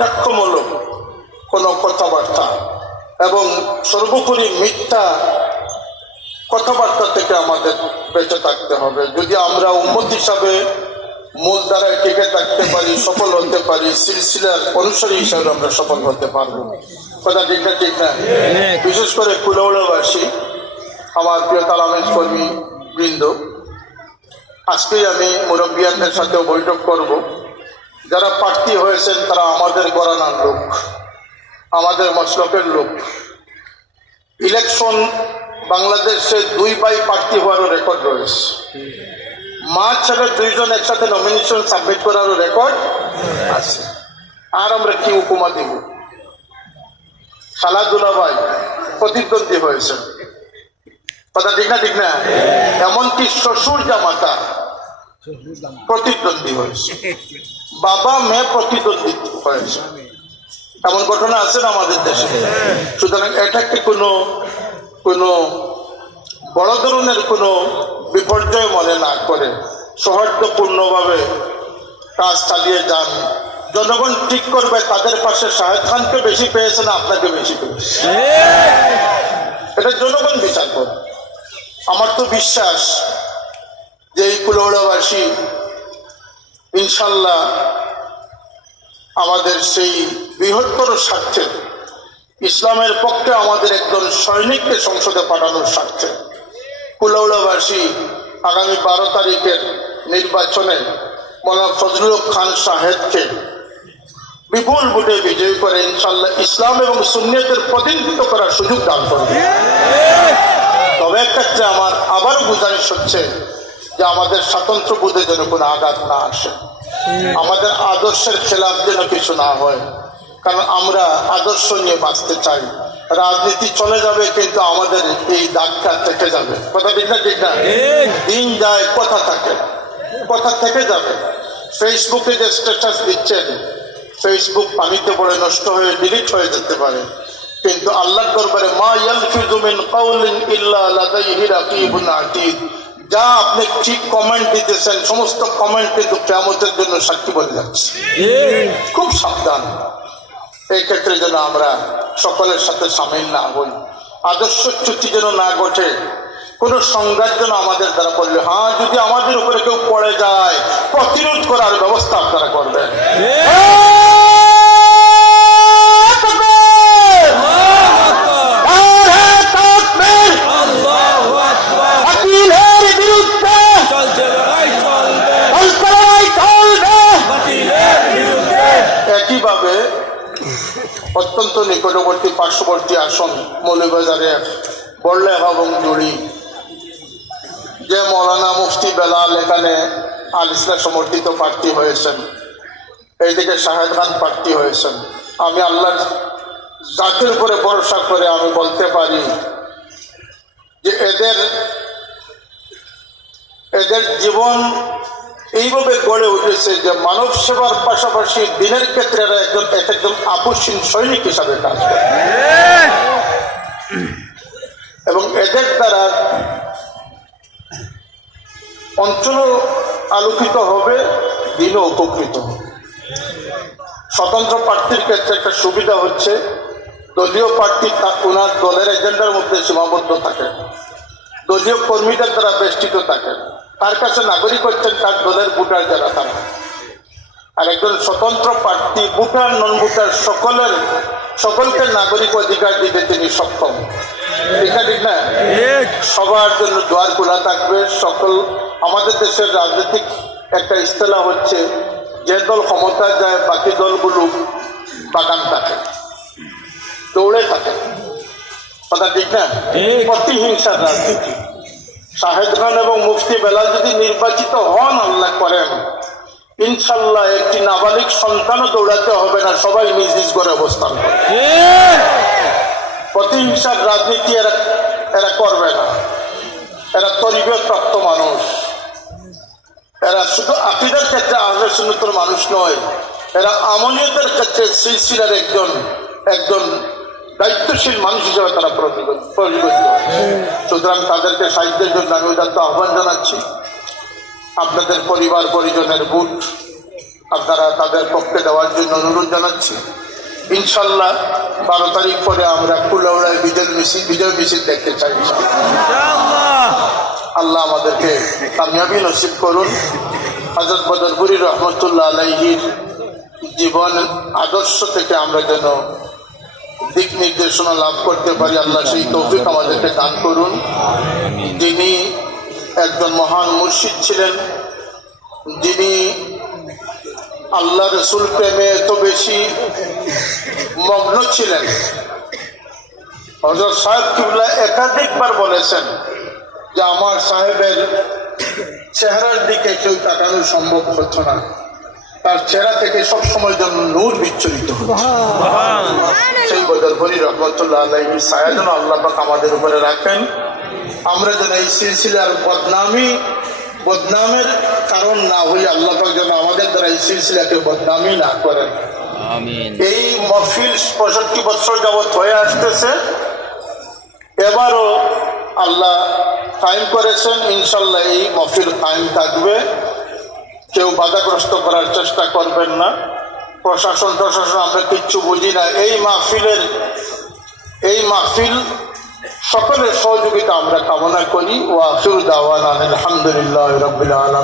কটাক্ষমূলক কোনো কথাবার্তা এবং সর্বোপরি মিথ্যা কথাবার্তা থেকে আমাদের বেঁচে থাকতে হবে। যদি আমরা উম্মত হিসাবে মূল দ্বারায় টিকে থাকতে পারি, সফল হতে পারি, সিলসিলার অনুসারী হিসাবে আমরা সফল হতে পারবো। কথা ঠিক না? ঠিক না? বিশেষ করে কুলাউড়াবাসী, আমার প্রিয় তালামেজ কর্মী বৃন্দ, আজকেই আমি মুরব্বিয়ানদের সাথেও বৈঠক করব। যারা প্রার্থী হয়েছেন তারা আমাদের গরানার লোক, আমাদের মসলকের লোক। ইলেকশন বাংলাদেশে 2 ভাই প্রার্থী হওয়ারও রেকর্ড রয়েছে। মা ছেলে 2 জন একসাথে নমিনেশন সাবমিট করারও রেকর্ড আছে। আর আমরা কি উপমা দিব? খালাদুলা ভাই প্রতিদ্বন্দ্বী হয়েছে, কথা ঠিক না? ঠিক না? এমনকি শ্বশুর জামাতা প্রতিদ্বন্দ্বী হয়েছে, বাবা মেয়ে প্রতিদ্বন্দ্বী হয়েছে। এমন ঘটনা আছে না আমাদের দেশে? সুতরাং এটাকে কোনো বড় ধরনের কোনো বিপর্যয় মনে না করে সৌহার্দ্যপূর্ণভাবে কাজ চালিয়ে যান। জনগণ ঠিক করবে তাদের পাশে শাহেদ খানকে বেশি পেয়েছে না আপনাকে বেশি পেয়েছে, এটা জনগণ বিচার করবে। আমার তো বিশ্বাস যে এই কুলাউড়াবাসী ইনশাল্লাহ আমাদের সেই বৃহত্তর স্বার্থে, ইসলামের পক্ষে আমাদের একজন সৈনিককে সংসদে পাঠানোর স্বার্থে কুলাউড়াবাসী আগামী 12 তারিখের নির্বাচনে মৌলানা ফজলুল হক খান সাহেবকে বিপুল ভোটে বিজয়ী করে ইনশাল্লাহ ইসলাম এবং সুন্নিয়তের প্রতিনিধিত্ব করার সুযোগ দান করবে। তবে একটা আমার আবারও গুজারিশ হচ্ছে যে আমাদের স্বাতন্ত্র্য বোধে যেন কোনো আঘাত না আসে, আমাদের আদর্শের খেলাফ যেন কিছু না হয়, কারণ আমরা আদর্শ নিয়ে বাঁচতে চাই। রাজনীতি চলে যাবে কিন্তু আমাদের এই দাগটা থেকে যাবে, কথা ঠিক না? ঠিক না? দিন যায় কথা থাকে, কথা থেকে যাবে। ফেসবুকে যে স্ট্যাটাস দিচ্ছেন, ফেসবুক পানিতে পড়ে নষ্ট হয়ে ডিলিট হয়ে যেতে পারে, কিন্তু আল্লাহর দরবারে মা ইয়ালফিযু মিন কাওলিন ইল্লা লাদাইহি রাকিবুন আতীদ, যা আপনি ঠিক কমেন্ট দিতেছেন সমস্ত কমেন্ট কিন্তু কিয়ামতের জন্য সাক্ষী বলে যাচ্ছে। খুব সাবধান, এই ক্ষেত্রে যেন আমরা সকলের সাথে সামিল না হই, আদর্শচ্যুতি যেন না ঘটে, কোনো সংঘাত যেন আমাদের দ্বারা করলে, হ্যাঁ যদি আমাদের উপরে কেউ পড়ে যায় প্রতিরোধ করার ব্যবস্থা আপনারা করবেন। একইভাবে অত্যন্ত নিকটবর্তী পার্শ্ববর্তী আসন মৌলভীবাজারে বড়লেখা এবং জুড়ি, যে মৌলানা মুফতি বেলাল এখানে আল ইসলাম সমর্থিত প্রার্থী হয়েছেন, এইদিকে শাহেদ খান প্রার্থী হয়েছেন। আমি আল্লাহর জাতির উপরে ভরসা করে আমি বলতে পারি যে এদের জীবন এইভাবে গড়ে উঠেছে যে মানব সেবার পাশাপাশি দিনের ক্ষেত্রে একজন আপসহীন সৈনিক হিসাবে কাজ করে, এবং এদের দ্বারা অঞ্চল আলোকিত হবে, দিনও উপকৃত হবে। স্বতন্ত্র প্রার্থীর ক্ষেত্রে একটা সুবিধা হচ্ছে দলীয় প্রার্থী ওনার দলের এজেন্ডার মধ্যে সীমাবদ্ধ থাকেন, দলীয় কর্মীদের দ্বারা বেষ্টিত থাকেন, তার কাছে নাগরিক হচ্ছেন তার দলের ভোটার যারা তারা। আর একজন স্বতন্ত্র প্রার্থী ভোটার নন ভোটার সকলকে নাগরিক অধিকার দিতে তিনি সক্ষম, ঠিক না? সবার জন্য দ্বার খোলা থাকবে। সকল আমাদের দেশের রাজনৈতিক একটা ইস্তেলাহ হচ্ছে যে দল ক্ষমতায় যায় বাকি দলগুলো বাগান থাকে, দৌড়ে থাকে, কথা ঠিক না? প্রতিহিংসার রাজনীতি। শাহেদ খান এবং মুফতি বেলাল যদি নির্বাচিত হন, আল্লাহ করেন, ইনশাল্লাহ একটি নাবালিক সন্তানও দৌড়াতে হবে না, সবাই নিজ নিজ করে অবস্থান করবে। প্রতিহিংসার রাজনীতি এরা করবে না। এরা তরিকত প্রাপ্ত মানুষ, এরা শুধু আকীদার ক্ষেত্রে আহলে সুন্নাতের মানুষ নয়, এরা আমলিয়তের ক্ষেত্রে সিলসিলার একজন দায়িত্বশীল মানুষ হিসেবে তারা পরিগণিত। সুতরাং তাদেরকে সাহিত্যের জন্য আমি উদাত্ত আহ্বান জানাচ্ছি। আপনাদের পরিবার পরিজনের ভোট আপনারা তাদের পক্ষে দেওয়ার জন্য অনুরোধ জানাচ্ছি। ইনশাল্লাহ 12 তারিখ পরে আমরা কুলাউড়ায় বিজয় মিছিল দেখতে চাই। আল্লাহ আমাদেরকে কামিয়াবি নসিব করুন। হযরত বদরপুরি রহমতুল্লাহ আলাইহির জীবন আদর্শ থেকে আমরা যেন দিক নির্দেশনা লাভ করতে পারি, আল্লাহ সেই তৌফিক আমাদেরকে দান করুন। যিনি একজন মহান মুর্শিদ ছিলেন, যিনি আল্লাহ রসুল প্রেমে এত বেশি মগ্ন ছিলেন। হযরত সাহেব কিবলা একাধিকবার বলেছেন যে আমার সাহেবের চেহারার দিকে কেউ তাকানো সম্ভব হতো না, তার চেহারা থেকে সবসময় যেন নূর বিচ্ছরিত হতো। সেই বদরপুরি রহমতুল্লাহ আলাইহির ছায়া যেন আল্লাহ পাক আমাদের উপরে রাখেন। আমরা যেন এই সিলসিলার বদনামের কারণ না হই, আল্লাহ পাক যেন আমাদের দ্বারা এই সিলসিলাকে বদনামি না করেন। এই মহফিল 65 বছর যাবৎ হয়ে আসতেছে, এবারও আল্লাহ কায়েম করেছেন। ইনশাল্লাহ এই মহফিল কায়েম থাকবে, কেউ বাধাগ্রস্ত করার চেষ্টা করবেন না। প্রশাসন আমরা কিচ্ছু বুঝি না। এই মাহফিল সকলের সহযোগিতা আমরা কামনা করি। ওয়া আখিরু দাওয়ানা আলহামদুলিল্লাহি রাব্বিল আলামিন।